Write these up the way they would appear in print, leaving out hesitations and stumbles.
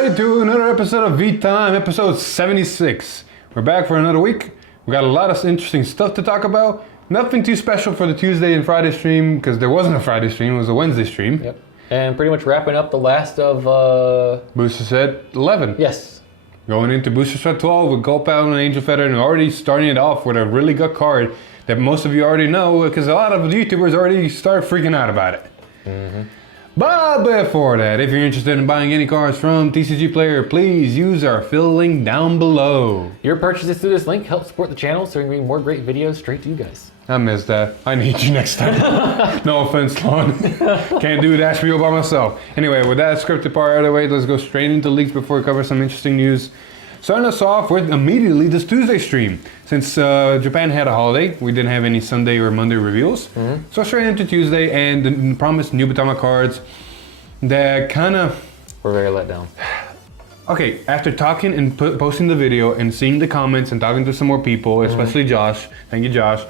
everybody to another episode of V-Time, episode 76. We're back for another week. We got a lot of interesting stuff to talk about. Nothing too special for the Tuesday and Friday stream, because there wasn't a Friday stream, it was a Wednesday stream. Yep. And pretty much wrapping up the last of... Booster Set 11. Yes. Going into Booster Set 12 with Gold Paddle and Angel Feather, and already starting it off with a really good card that most of you already know, because a lot of YouTubers already start freaking out about it. Mm-hmm. But before that, if you're interested in buying any cards from TCG Player, please use our fill link down below. Your purchases through this link help support the channel, so we can bring more great videos straight to you guys. I missed that. I need you next time. No offense, Lon. Can't do that spiel by myself. Anyway, with that scripted part out of the way, let's go straight into leaks before we cover some interesting news. Starting us off with immediately this Tuesday stream. Since Japan had a holiday, we didn't have any Sunday or Monday reveals. Mm-hmm. So straight into Tuesday and the promised Nubatama cards that kind of... We're very let down. Okay, after talking and posting the video and seeing the comments and talking to some more people, especially Josh, thank you Josh.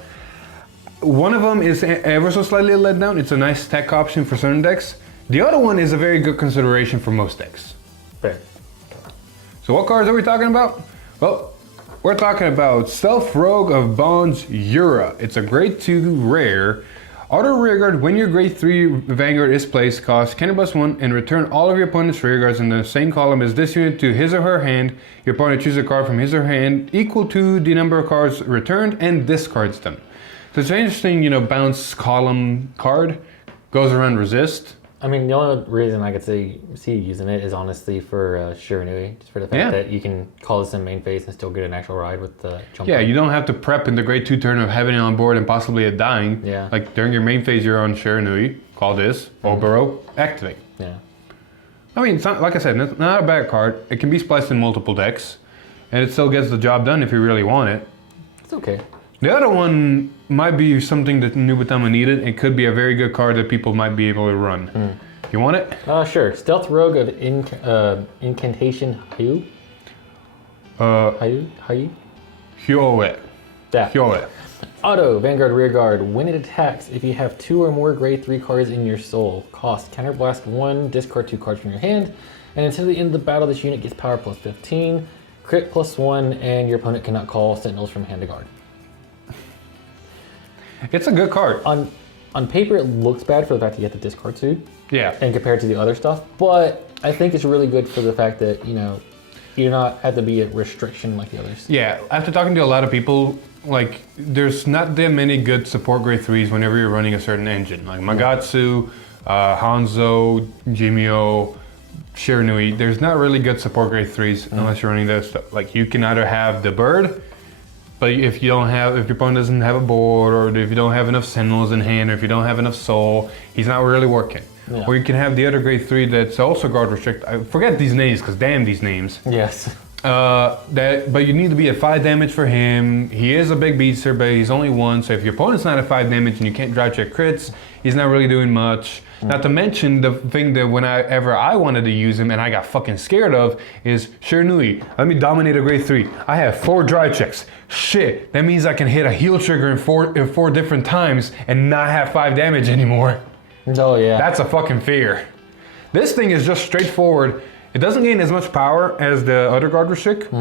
One of them is ever so slightly let down. It's a nice tech option for certain decks. The other one is a very good consideration for most decks. Fair. So what cards are we talking about? Well, we're talking about Stealth Rogue of Bonds Yura. It's a grade 2 rare. Auto rearguard, when your grade 3 Vanguard is placed, costs +1 and return all of your opponent's rearguards in the same column as this unit to his or her hand. Your opponent chooses a card from his or her hand equal to the number of cards returned and discards them. So it's an interesting, bounce column card. Goes around resist. I mean, the only reason I could see using it is honestly for Shiranui, just for the fact that you can call this in main phase and still get an actual ride with the jump. Yeah, you don't have to prep in the grade 2 turn of having it on board and possibly it dying. Yeah. Like during your main phase, you're on Shiranui, call this, Oboro, activate. Yeah. I mean, it's not, like I said, it's not a bad card. It can be spliced in multiple decks, and it still gets the job done if you really want it. It's okay. The other one might be something that Nubatama needed. It could be a very good card that people might be able to run. You want it? Sure. Stealth Rogue of Incantation Hyu? Hyu? Hyoe. Yeah. Hyoe. Auto, Vanguard Rearguard. When it attacks, if you have 2 or more grade 3 cards in your soul, cost Counterblast 1, discard 2 cards from your hand, and until the end of the battle, this unit gets power +15, crit +1, and your opponent cannot call Sentinels from hand to guard. It's a good card. On paper, it looks bad for the fact that you have to discard 2. Yeah. And compared to the other stuff, but I think it's really good for the fact that, you do not have to be a restriction like the others. Yeah, after talking to a lot of people, like, there's not that many good support grade 3s whenever you're running a certain engine. Like Magatsu, Hanzo, Jimio, Shiranui. There's not really good support grade 3s unless you're running those stuff. Like, you can either have the bird, but if your opponent doesn't have a board, or if you don't have enough Sentinels in hand, or if you don't have enough soul, he's not really working. Yeah. Or you can have the other grade 3 that's also guard restrict. I forget these names, because damn these names. Yes. But you need to be at 5 damage for him. He is a big beaster, but he's only 1. So if your opponent's not at 5 damage and you can't drive check crits, he's not really doing much. Not to mention the thing that whenever I wanted to use him and I got fucking scared of is Shiranui. Let me dominate a grade 3. I have 4 drive checks. Shit, that means I can hit a heal trigger in four different times and not have 5 damage anymore. Oh yeah. That's a fucking fear. This thing is just straightforward. It doesn't gain as much power as the other guard restrict.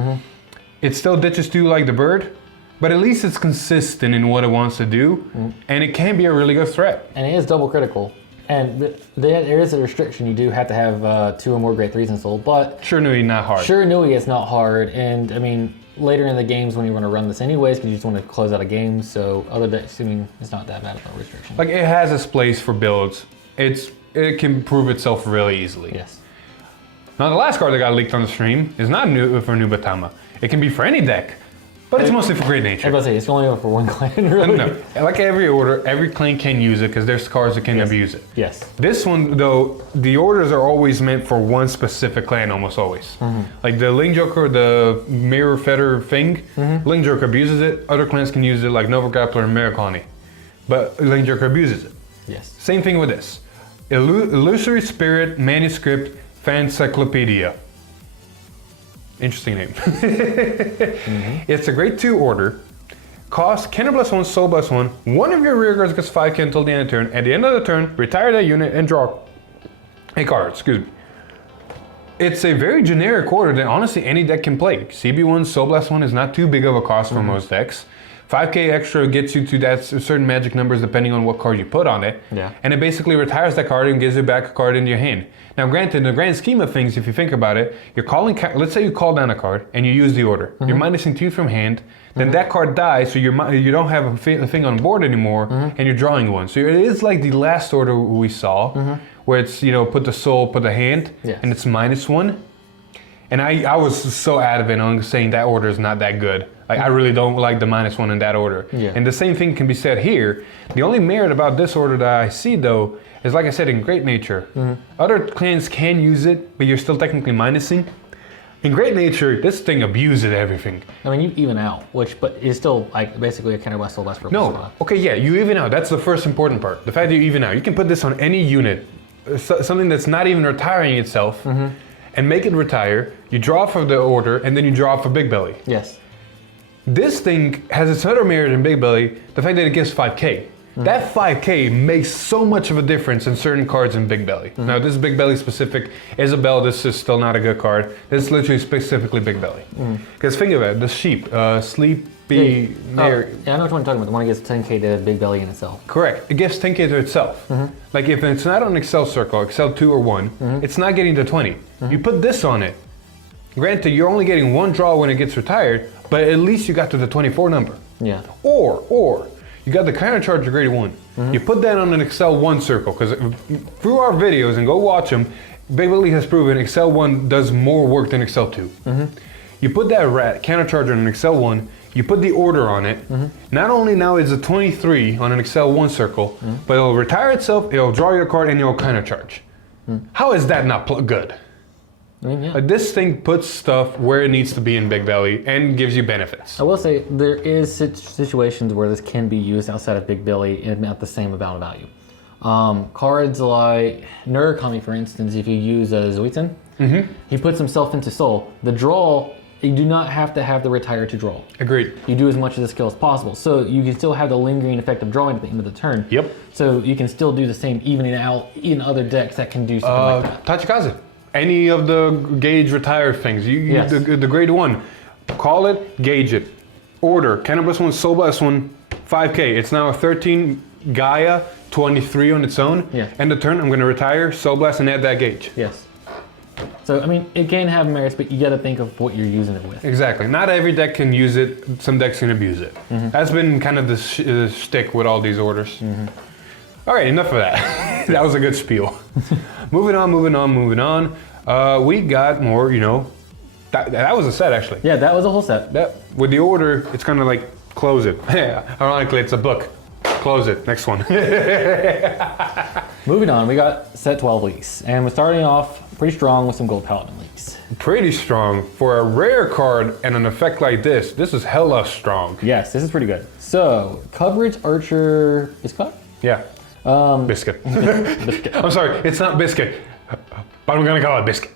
It still ditches 2 like the bird, but at least it's consistent in what it wants to do, and it can be a really good threat. And it is double critical. And there is a restriction. You do have to have 2 or more grade 3s in soul, but Shiranui not hard. Shiranui is not hard, and I mean later in the games when you want to run this anyways, because you just want to close out a game. So other decks, I mean, it's not that bad of a restriction. Like, it has its place for builds. It can prove itself really easily. Yes. Now the last card that got leaked on the stream is not new for Nubatama. It can be for any deck, but it's mostly for Great Nature. I was about to say, it's only for one clan, really. No, like every order, every clan can use it because there's cards that can abuse it. Yes. This one, though, the orders are always meant for one specific clan, almost always. Like the Link Joker, the Mirror Feather thing, Link Joker abuses it. Other clans can use it, like Nova Grappler and Mega Colony. But Link Joker abuses it. Yes. Same thing with this. Illusory Spirit Manuscript Fancyclopedia. Interesting name. It's a grade 2 order. Cost Counterblast 1, Soul Blast 1. One of your rearguards gets 5k until the end of the turn. At the end of the turn, retire that unit and draw a card. Excuse me. It's a very generic order that honestly any deck can play. CB1, Soul Blast 1 is not too big of a cost for most decks. 5k extra gets you to that certain magic numbers depending on what card you put on it. Yeah. And it basically retires that card and gives you back a card into your hand. Now granted, in the grand scheme of things, if you think about it, you're calling, let's say you call down a card and you use the order. You're minusing 2 from hand, then that card dies, so you don't have a thing on board anymore, and you're drawing one. So it is like the last order we saw, where it's, put the soul, put the hand, and it's -1. And I was so adamant on saying that order is not that good. Like I really don't like the -1 in that order. Yeah. And the same thing can be said here. The only merit about this order that I see though is, like I said, in Great Nature. Other clans can use it, but you're still technically minusing. In Great Nature, this thing abuses everything. I mean, you even out, but it's still like basically a counterblast Soul Blast. No, okay, yeah, you even out. That's the first important part. The fact that you even out. You can put this on any unit, something that's not even retiring itself, and make it retire. You draw for the order, and then you draw for Big Belly. Yes. This thing has its other merit in Big Belly, the fact that it gives 5k. That 5k makes so much of a difference in certain cards in Big Belly. Now this is Big Belly specific. Isabel, this is still not a good card. This is literally specifically Big Belly. Because think of it, the sheep, Sleepy Mary. Yeah, I know which one you're talking about. The one that gives 10k to Big Belly in itself. Correct. It gives 10k to itself. Like if it's not on Excel circle, Excel 2 or 1, it's not getting to 20. You put this on it. Granted, you're only getting 1 draw when it gets retired, but at least you got to the 24 number. Yeah. Or you got the counter charge of grade 1. You put that on an Excel 1 circle, because through our videos, and go watch them, Big Belly has proven Excel 1 does more work than Excel 2. You put that counter charge on an Excel 1, you put the order on it. Not only now is it 23 on an Excel 1 circle, but it'll retire itself, it'll draw your card, and it'll counter charge. How is that not good? I mean, yeah. Like this thing puts stuff where it needs to be in Big Belly and gives you benefits. I will say there is situations where this can be used outside of Big Belly and at the same amount of value. Cards like Nurikami, for instance, if you use a Zuitin, he puts himself into Soul. The draw, you do not have to have the retire to draw. Agreed. You do as much of the skill as possible. So you can still have the lingering effect of drawing at the end of the turn. Yep. So you can still do the same evening out in other decks that can do something like that. Tachikaze. Any of the gauge retire things. Yes. The grade 1. Call it, gauge it. Order. Counterblast 1, Soul Blast 1, 5k. It's now a 13 Gaia, 23 on its own. Yeah. End of turn, I'm going to retire, Soul Blast, and add that gauge. Yes. So, I mean, it can have merits, but you got to think of what you're using it with. Exactly. Not every deck can use it. Some decks can abuse it. That's been kind of the shtick with all these orders. All right, enough of that. That was a good spiel. Moving on. We got more, that was a set actually. Yeah, that was a whole set. With the order, it's kind of like close it. Ironically, it's a book. Close it. Next one. Moving on, we got set 12 leaks, and we're starting off pretty strong with some Gold Paladin leaks. Pretty strong. For a rare card and an effect like this is hella strong. Yes, this is pretty good. So, Coverage Archer Biscuit? Yeah. Biscuit. Biscuit. I'm sorry, it's not Biscuit, but I'm gonna call it Biscuit.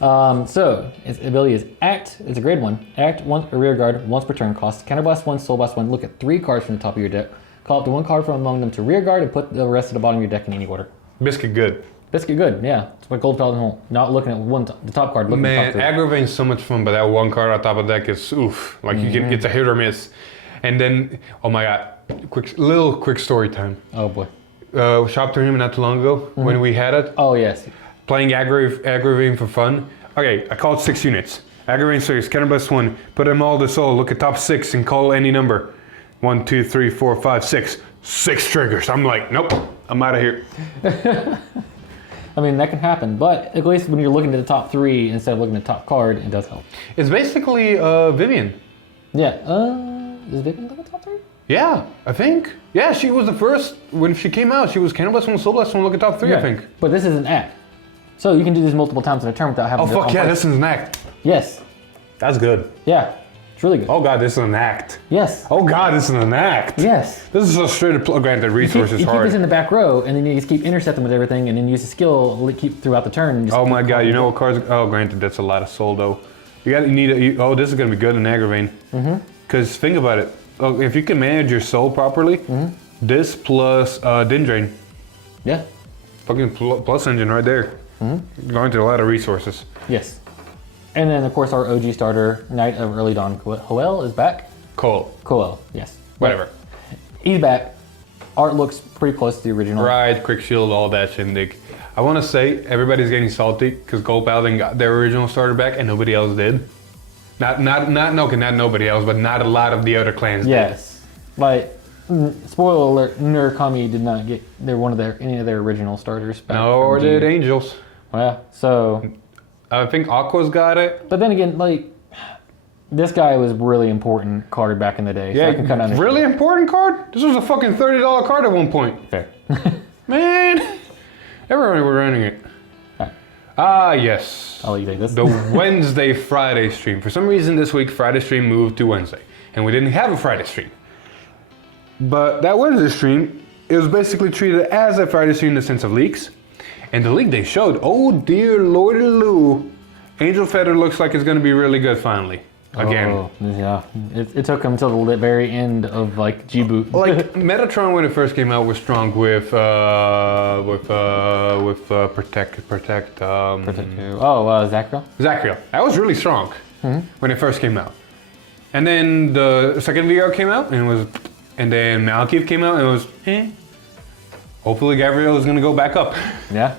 So, its ability is Act. It's a grade 1. Act once, a rear guard, once per turn. Cost Counterblast 1, Soul Blast 1. Look at 3 cards from the top of your deck. Call up to 1 card from among them to rear guard and put the rest at the bottom of your deck in any order. Biscuit good. Biscuit good, yeah. It's my Gold Paladin hole. Not looking at the top card, looking at the top 3. Aggravating's so much fun, but that 1 card on top of the deck is oof. Like it's a hit or miss. And then, oh my god, quick story time. Oh boy. Shop tournament not too long ago when we had it. Oh yes. Playing aggravating for fun. Okay, I called 6 units. Aggravating 6, Counterblast 1, put them all to soul, look at top 6 and call any number. 1, 2, 3, 4, 5, 6. 6 triggers. I'm like, nope, I'm out of here. I mean, that can happen, but at least when you're looking at the top 3 instead of looking at the top card, it does help. It's basically Vivian. Yeah, is Vivian looking at the top 3? Yeah, I think. Yeah, she was the first, when she came out, she was Counterblast 1, Soul Blast 1, look at top 3, yeah. I think. But this is an act. So you can do this multiple times in a turn without having to... Oh fuck yeah, this is an act. Yes. That's good. Yeah, it's really good. Oh god, this is an act. Yes. Oh god, this is an act. Yes. This is a straight up, granted, resource is you keep hard. this in the back row, and then you just keep intercepting with everything, and then use the skill keep throughout the turn. And just Oh my god, you know what cards? Oh, granted, that's a lot of soul though. You need. Oh, this is gonna be good in Aggravating. Because think about it. Oh, if you can manage your soul properly, this plus Din Drain, Yeah. fucking plus engine right there. Going to a lot of resources. Yes. And then, of course, our OG starter, Knight of Early Dawn Hoel, is back. Cool. Yes. Whatever. He's back. Art looks pretty close to the original. Right, quick shield, all that shindig. I want to say everybody's getting salty because Gold Paladin got their original starter back and nobody else did. Not nobody else, but not a lot of the other clans did. Yes. Like, spoiler alert, Murakami did not get any of their original starters back. Nor from did G. Angels. Well, so... I think Aqua's got it. But then again, like, this guy was really important card back in the day. So I can kind of understand. really important card? This was a fucking $30 card at one point. Fair. Man, everybody was running it. Alright. Ah, yes. I'll let you take this. The Wednesday Friday stream. For some reason this week Friday stream moved to Wednesday, and we didn't have a Friday stream. But that Wednesday stream, it was basically treated as a Friday stream in the sense of leaks. And the leak they showed, oh dear lordy Lou, Angel Feather looks like it's going to be really good finally. Again. Oh, yeah. It took him until the very end of, like, G-Boot. Like, Metatron when it first came out was strong with Protect. Zachariel? Zachariel. That was really strong when it first came out. And then the second VR came out and then Malekith came out and it was, Hopefully Gabriel is going to go back up. Yeah.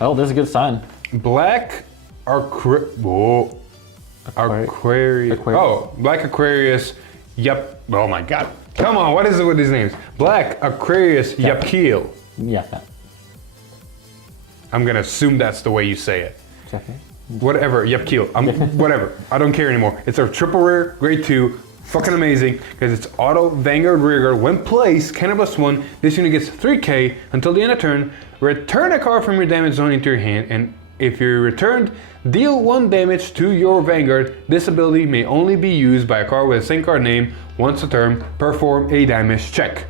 Oh, this is a good sign. Black Aquarius. Oh, Black Aquarius. Yep. Oh my God. Come on. What is it with these names? Black Aquarius Yapkiel. Yeah. I'm going to assume that's the way you say it. Second. Whatever. Yapkiel. Whatever. I don't care anymore. It's a triple rare, grade 2. Fucking amazing, because it's auto Vanguard Rearguard. When placed, +1, this unit gets 3k until the end of turn. Return a card from your damage zone into your hand, and if you're returned, deal 1 damage to your Vanguard. This ability may only be used by a card with the same card name once a turn. Perform a damage check.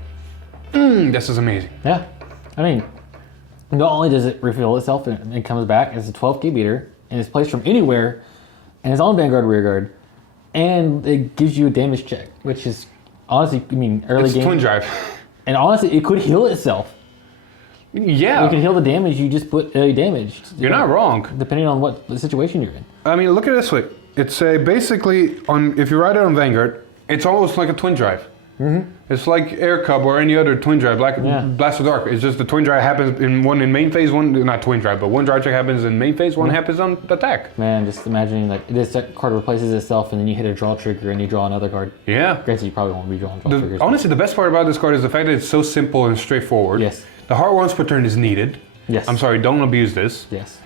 This is amazing. Yeah. I mean, not only does it refill itself and it comes back as a 12k beater, and it's placed from anywhere, and it's on Vanguard Rearguard, and it gives you a damage check, which is honestly, I mean, early It's game. Twin Drive. And honestly, it could heal itself. Yeah. You can heal the damage you just put early damage. You're not wrong. Depending on what the situation you're in. I mean, look at it this way. It's basically, if you ride it on Vanguard, it's almost like a Twin Drive. It's like Air Cub or any other Twin Drive, Blast of Dark. It's just the Twin Drive happens in main phase, one, not Twin Drive, but one drive check happens in main phase, one happens on attack. Man, just imagining like this card replaces itself and then you hit a draw trigger and you draw another card. Yeah. Granted, you probably won't redraw draw triggers. Honestly, the best part about this card is the fact that it's so simple and straightforward. Yes. The heart once per turn is needed. Yes. I'm sorry, don't abuse this. Yes.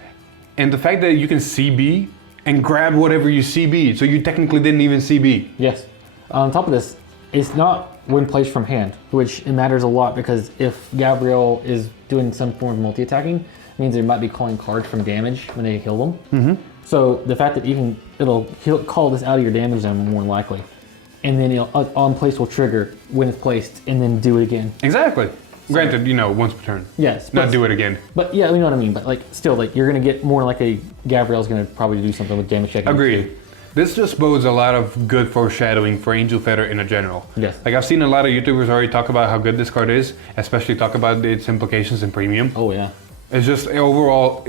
And the fact that you can CB and grab whatever you CB, so you technically didn't even CB. Yes. On top of this, it's not when placed from hand, which it matters a lot because if Gabriel is doing some form of multi-attacking, it means they might be calling cards from damage when they heal them. So the fact that it'll call this out of your damage zone more than likely, and then on place will trigger when it's placed, and then do it again. Exactly. Granted, once per turn. Yes. Not do it again. But yeah, you know what I mean. But like, still, like you're gonna get more like Gabriel's gonna probably do something with damage checking. Agreed. This just bodes a lot of good foreshadowing for Angel Feather in a general. Yes. Like I've seen a lot of YouTubers already talk about how good this card is, especially talk about its implications in premium. Oh yeah. It's just overall,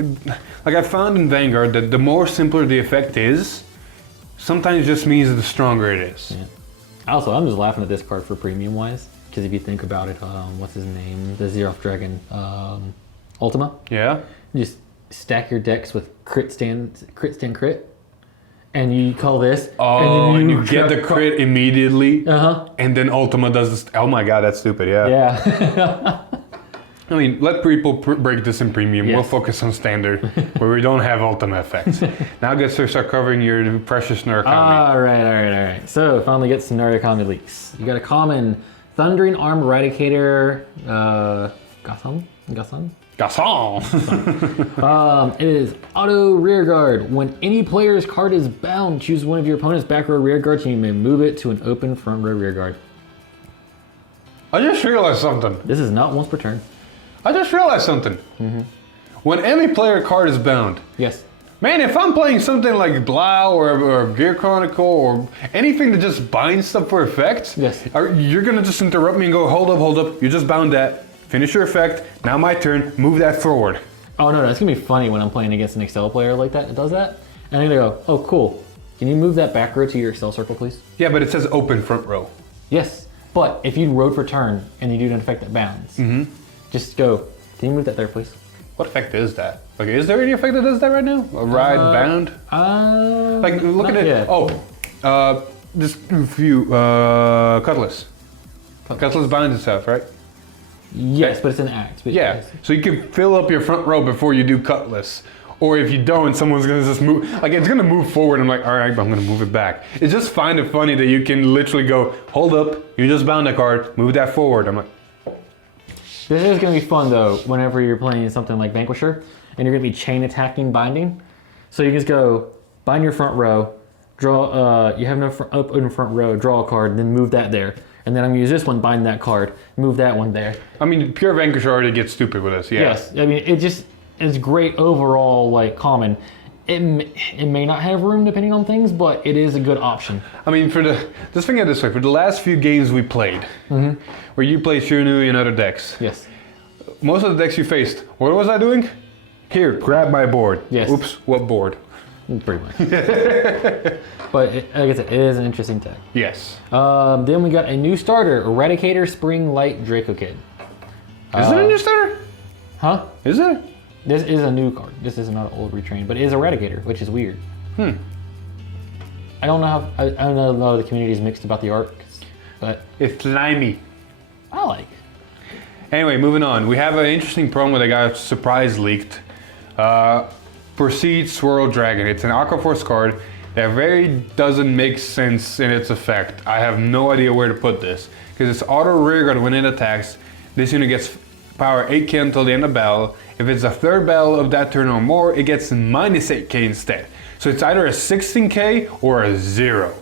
like I found in Vanguard that the more simpler the effect is, sometimes just means the stronger it is. Yeah. Also, I'm just laughing at this card for premium wise, because if you think about it, what's his name? The Xeroth Dragon, Ultima. Yeah. You just stack your decks with crit stand crit, and you call this. Oh, and you get the crit immediately. And then Ultima does this. Oh my God, that's stupid. Yeah. Yeah. I mean, let people break this in premium. Yes. We'll focus on standard, where we don't have Ultima effects. Now get to start covering your precious Murakami. All right. So finally get some Murakami leaks. You got a common Thundering Arm Eradicator, Gasson. Gasson! It is auto rear guard. When any player's card is bound, choose one of your opponent's back row rear guards and you may move it to an open front row rear guard. I just realized something. This is not once per turn. When any player card is bound, Yes. man, if I'm playing something like Blau or Gear Chronicle or anything that just binds stuff for effects, Yes. You're gonna just interrupt me and go, hold up, you just bound that, finish your effect, now my turn, move that forward. Oh no, it's gonna be funny when I'm playing against an Excel player like that does that, and I'm gonna go, oh cool. Can you move that back row to your Excel circle, please? Yeah, but it says open front row. Yes, but if you rode for turn and you do an effect that bounds, just go. Can you move that there, please? What effect is that? Like, is there any effect that does that right now? A ride bound? Like, look at it. Yet. Oh, this view, Cutlass. Cutlass binds itself, right? Yes, but it's an act. But Yeah. So you can fill up your front row before you do Cutlass. Or if you don't, someone's gonna just move, like it's gonna move forward. I'm like, all right, but I'm gonna move it back. It's just find it funny that you can literally go, hold up, you just bound a card, move that forward. I'm like, This is going to be fun though, whenever you're playing something like Vanquisher, and you're going to be chain attacking binding. So you just go, bind your front row, draw, you have no up in front row, draw a card, and then move that there. And then I'm going to use this one, bind that card, move that one there. I mean, pure Vanquisher already gets stupid with us, yeah. Yes, I mean, it's great overall, like, common. It may not have room depending on things, but it is a good option. I mean, just think of it this way, for the last few games we played, where you played Shiranui and other decks, Yes. most of the decks you faced, what was I doing? Here, grab my board. Yes. Oops, what board? Pretty much. But like I said, it is an interesting tech. Yes. Then we got a new starter, Eradicator Spring Light Draco Kid. Is it a new starter? Huh? Is it? This is a new card. This is not an old retrain, but it is Eradicator, which is weird. I don't know how. I don't know a lot of the community is mixed about the art, but It's slimy. I like it. Anyway, moving on. We have an interesting promo that got surprise leaked. Proceed Swirl Dragon. It's an Aqua Force card that very doesn't make sense in its effect. I have no idea where to put this. Because it's auto rearguard when it attacks. This unit gets power 8k until the end of battle. If it's a third battle of that turn or more, it gets minus 8k instead. So it's either a 16k or a 0.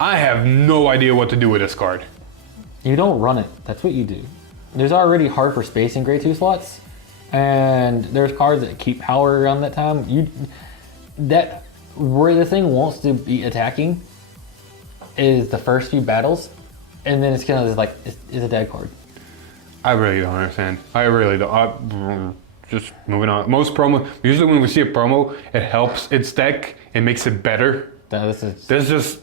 I have no idea what to do with this card. You don't run it. That's what you do. There's already hard for space in grade 2 slots, and there's cards that keep power around that time. Where the thing wants to be attacking is the first few battles, and then it's kind of like it's a dead card. I really don't understand. I really don't. Just moving on. Most promo, usually when we see a promo, it helps its deck, it makes it better. This This just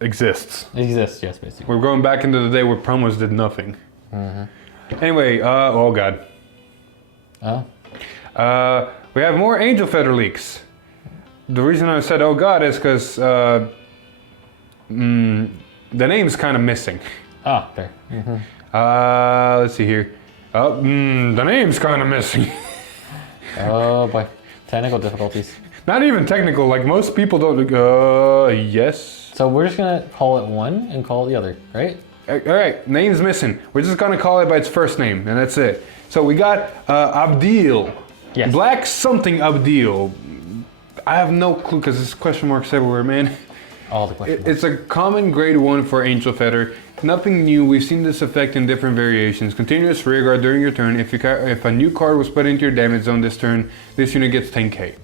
exists. exists, yes, basically. We're going back into the day where promos did nothing. Anyway, oh god. Oh, We have more Angel Feather leaks. The reason I said oh god is because the name's kind of missing. there. Let's see here. Oh, the name's kind of missing. Oh boy, technical difficulties. Not even technical, like most people don't, yes. So we're just gonna call it one and call it the other, right? All right, name's missing. We're just gonna call it by its first name, and that's it. So we got Abdil. Yes. Black something Abdil. I have no clue because there's question marks everywhere, man. All the questions. It's a common grade 1 for Angel Feather. Nothing new. We've seen this effect in different variations. Continuous rearguard during your turn. If a new card was put into your damage zone this turn, this unit gets 10k.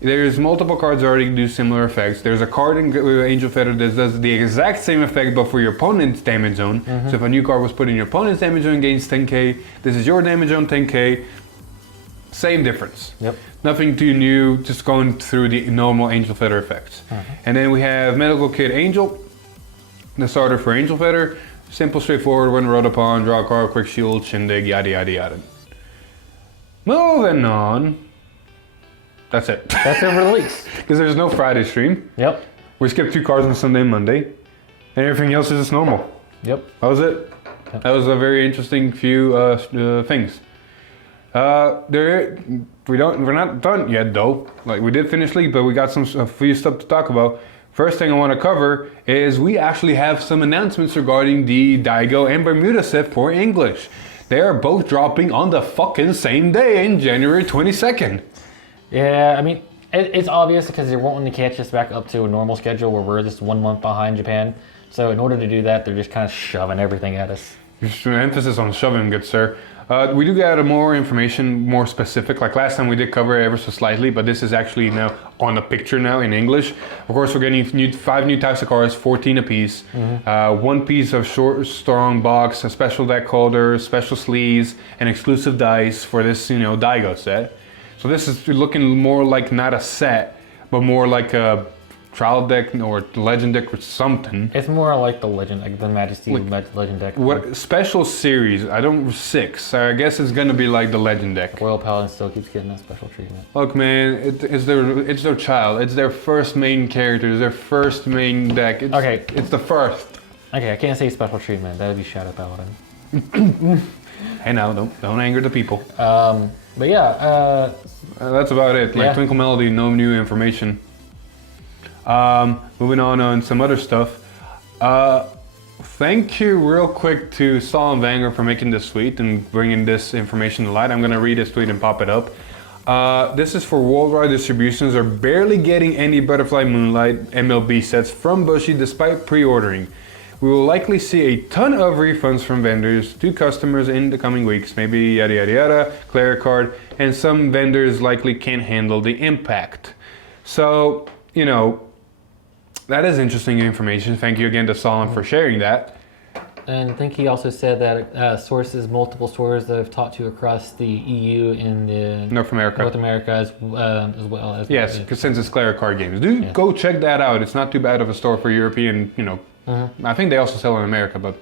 There's multiple cards already do similar effects. There's a card in Angel Feather that does the exact same effect but for your opponent's damage zone. So if a new card was put in your opponent's damage zone, gains 10k. This is your damage zone, 10k. Same difference. Yep. Nothing too new, just going through the normal Angel Feather effects. And then we have Medical Kid Angel, the starter for Angel Feather. Simple, straightforward, when rolled upon, draw a card, quick shield, shindig, yada yada yada. Moving on. That's it. That's a release. Because there's no Friday stream. Yep. We skipped 2 cards on Sunday and Monday. And everything else is just normal. Yep. That was it. Yep. That was a very interesting few things. We're not done yet though. Like we did finish League, but we got a few stuff to talk about. First thing I want to cover is we actually have some announcements regarding the Daigo and Bermuda set for English. They are both dropping on the fucking same day in January 22nd. Yeah, I mean, it's obvious because they're wanting to catch us back up to a normal schedule where we're just 1 month behind Japan. So in order to do that, they're just kind of shoving everything at us. Just an emphasis on shoving, good sir. We do get more information, more specific. Like last time we did cover it ever so slightly, but this is actually now on the picture now in English. Of course, we're getting 5 new types of cards, 14 apiece. 1 piece of short, strong box, a special deck holder, special sleeves, and exclusive dice for this, Daigo set. So this is looking more like not a set, but more like a trial deck or legend deck or something. It's more like the legend, like the Majesty legend deck. What special series? I don't 6. So I guess it's gonna be like the legend deck. Royal Paladin still keeps getting that special treatment. Look, man, it's their child. It's their first main character. It's their first main deck. Okay. It's the first. Okay, I can't say special treatment. That would be Shadow Paladin. Hey, now don't anger the people. But yeah, That's about it. Like Yeah. Twinkle Melody, no new information. Moving on some other stuff. Thank you real quick to Saul and Vanguard for making this tweet and bringing this information to light. I'm going to read this tweet and pop it up. This is for worldwide distributions are barely getting any Butterfly Moonlight MLB sets from Bushy despite pre-ordering. We will likely see a ton of refunds from vendors to customers in the coming weeks, maybe yada yada yada, Clara card, and some vendors likely can't handle the impact. So, you know, that is interesting information. Thank you again to Solon for sharing that. and I think he also said that multiple sources that have talked to across the EU and the North America. as well as Yes, because since it's Clara card games. Do go check that out. It's not too bad of a store for European, you know. I think they also sell in America, but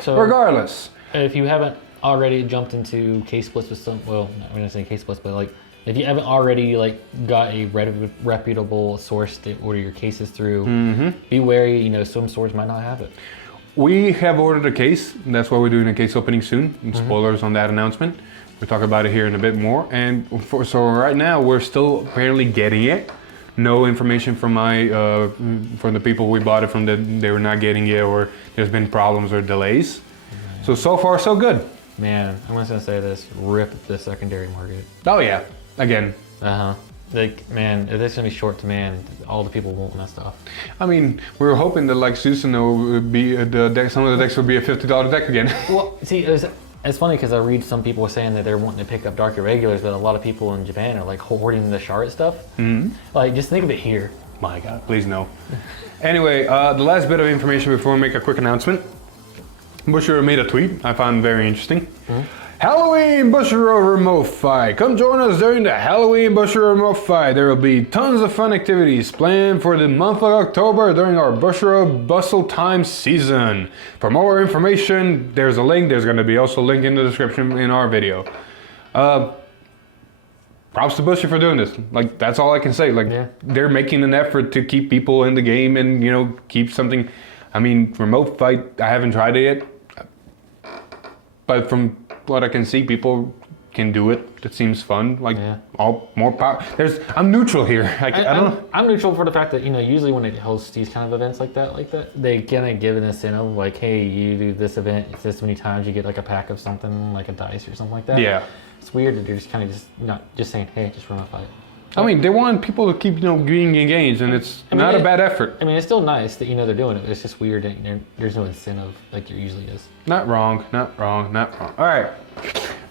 So regardless. if you haven't already jumped into case splits with some, well, I'm gonna say case splits, but like if you haven't already like got a reputable source to order your cases through, be wary. You know, some stores might not have it. We have ordered a case. That's why we're doing a case opening soon. And spoilers on that announcement. We'll talk about it here in a bit more. And so right now we're still apparently getting it. No information from from the people we bought it from that they were not getting it or there's been problems or delays. So far so good. Man, I'm just gonna say this: rip the secondary market. Oh yeah, again. Like, man, if it's gonna be short demand, all the people want that stuff. I mean, we were hoping that like Susanoo would be the deck. Some of the decks would be a $50 deck again. Well, see, it's funny because I read some people saying that they're wanting to pick up Dark Irregulars, but a lot of people in Japan are like hoarding the shard stuff. Like, just think of it here. My God, please no. Anyway, the last bit of information before we make a quick announcement. Bushiroad made a tweet I found very interesting. Halloween Bushiroad Remote Fight. Come join us during the Halloween Bushiroad Remote Fight. There will be tons of fun activities planned for the month of October during our Bushiroad Bustle Time season. For more information, there's a link. There's going to be also a link in the description in our video. Props to Bushy for doing this. Like, that's all I can say. Like, they're making an effort to keep people in the game and, you know, keep something. I mean, Remote Fight, I haven't tried it yet. But from what I can see, people can do it. It seems fun. Like, all more power. I'm neutral here. I don't know. I'm neutral for the fact that, you know, usually when it hosts these kind of events like that, they kind of give an incentive, like, hey, you do this event, it's this many times, you get like a pack of something, like a dice or something like that. Yeah. It's weird that they're just kind of not just saying, hey, just run a fight. I mean, they want people to keep, you know, being engaged, and it's not a bad effort. I mean, it's still nice that, you know, they're doing it. It's just weird that there's no incentive like there usually is. Not wrong. All right.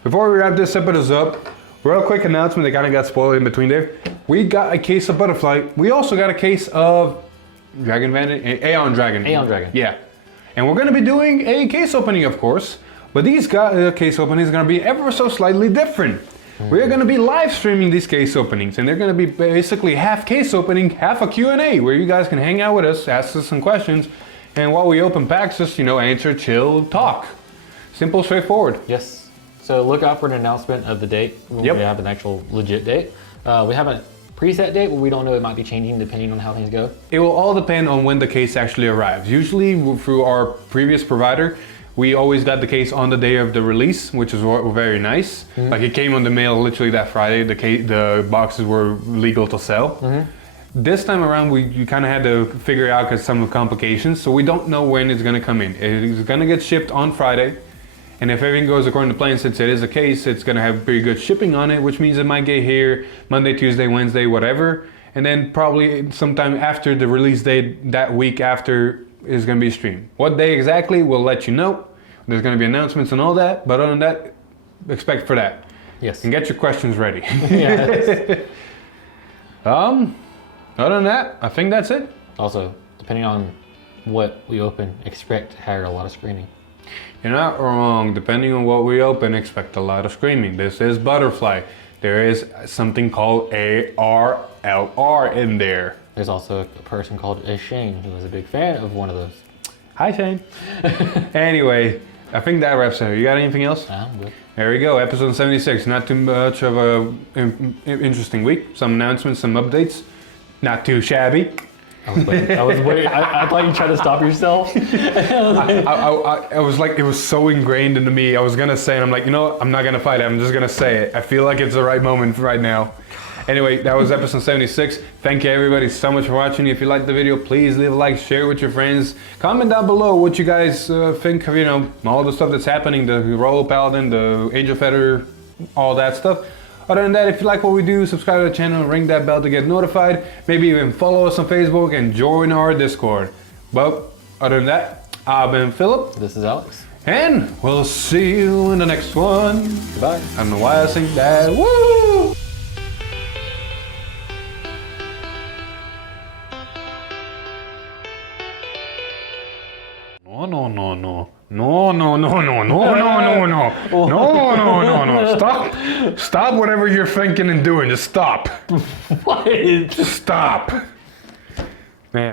Before we wrap this episode up, real quick announcement that kind of got spoiled in between there. We got a case of Butterfly. We also got a case of Dragon Bandit, Aeon Dragon. Aeon Dragon. Yeah. And we're going to be doing a case opening, of course. But these case openings are going to be ever so slightly different. We're going to be live streaming these case openings, and they're going to be basically half case opening, half a Q&A, where you guys can hang out with us, ask us some questions, and while we open packs, just, you know, answer, chill, talk. Simple, straightforward. Yes. So look out for an announcement of the date when we have an actual legit date. We have a preset date, but we don't know. It might be changing depending on how things go. It will all depend on when the case actually arrives. Usually through our previous provider, we always got the case on the day of the release, which is very nice. Like, it came on the mail literally that Friday. The boxes were legal to sell. This time around, you kind of had to figure out because some complications. So we don't know when it's going to come in. It's going to get shipped on Friday. And if everything goes according to plan, since it is a case, it's going to have pretty good shipping on it, which means it might get here Monday, Tuesday, Wednesday, whatever. And then probably sometime after the release date, that week after, is going to be streamed. What day exactly, we'll let you know. There's going to be announcements and all that, but other than that, expect for that. Yes. And get your questions ready. Yeah. Other than that, I think that's it. Also, depending on what we open, expect to hire a lot of screening. You're not wrong. Depending on what we open, expect a lot of screaming. This is Butterfly. there is something called ARLR in there. There's also a person called Shane who was a big fan of one of those. Hi, Shane. Anyway, I think that wraps it. You got anything else? I'm good. There we go, episode 76. Not too much of a interesting week. Some announcements, some updates. Not too shabby. I was waiting. I thought you tried to stop yourself. I was like, it was so ingrained into me. I was gonna say, and I'm like, you know what? I'm not gonna fight it. I'm just gonna say it. I feel like it's the right moment right now. Anyway, that was episode 76. Thank you everybody so much for watching. If you liked the video, please leave a like, share it with your friends. Comment down below what you guys think of, you know, all the stuff that's happening, the Royal Paladin, the Angel Feather, all that stuff. Other than that, if you like what we do, subscribe to the channel, ring that bell to get notified. Maybe even follow us on Facebook and join our Discord. But other than that, I've been Philip. This is Alex. And we'll see you in the next one. Goodbye. I don't know why I sing that. Woo! No. Stop whatever you're thinking and doing. Just stop. What? Stop.